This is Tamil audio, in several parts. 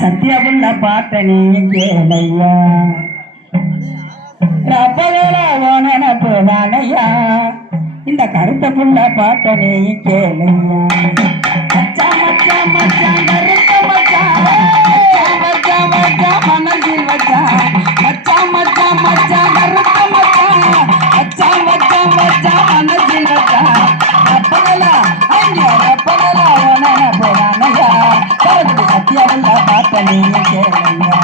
சத்தியமுள்ள பாட்டனே கேளையா நினப்பு தானையா இந்த கருத்த புள்ள பாட்டனே கேளையா மச்சா மச்சா மச்சான் கருத்த மச்சான் மச்சா மச்சா மனசில் வச்சான் மச்சா மச்சா மச்சான் கருத்த மச்சான் மச்சா மச்சா மச்சா மனசில் வச்சான் ரப்பனலா அங்கே ரப்பனலா நினப்பு தானையா சத்தியமுள்ள பாட்டனே கேளையா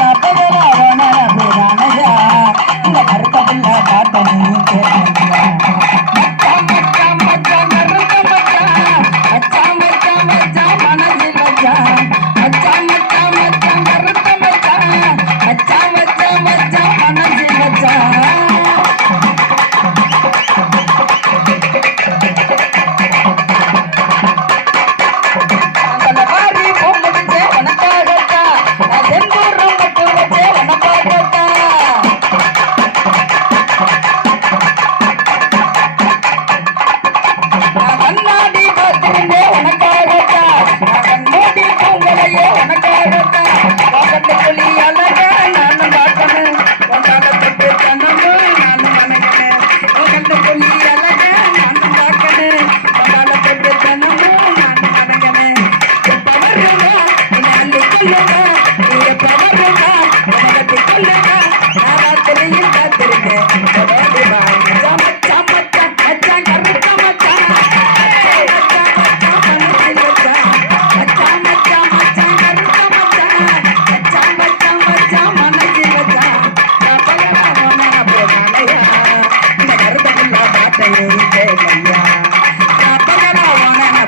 ரப்பனலா நினப்பு தானையா இந்த கருத்த புள்ள பாட்டனே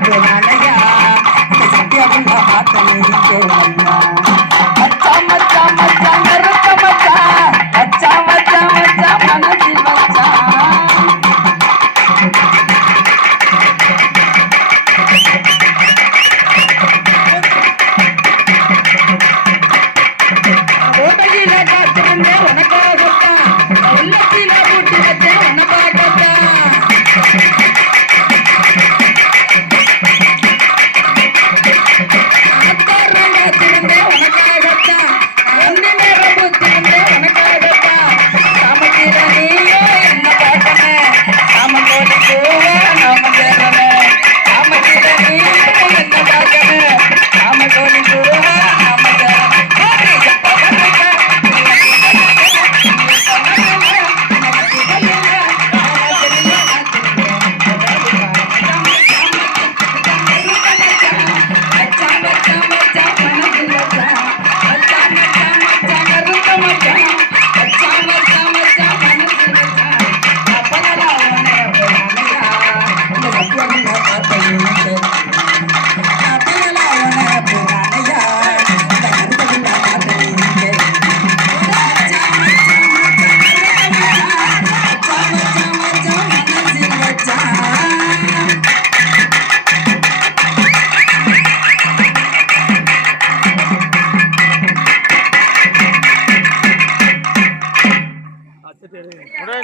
கேளையா சத்தியமுள்ள பாட்டனே கேளையா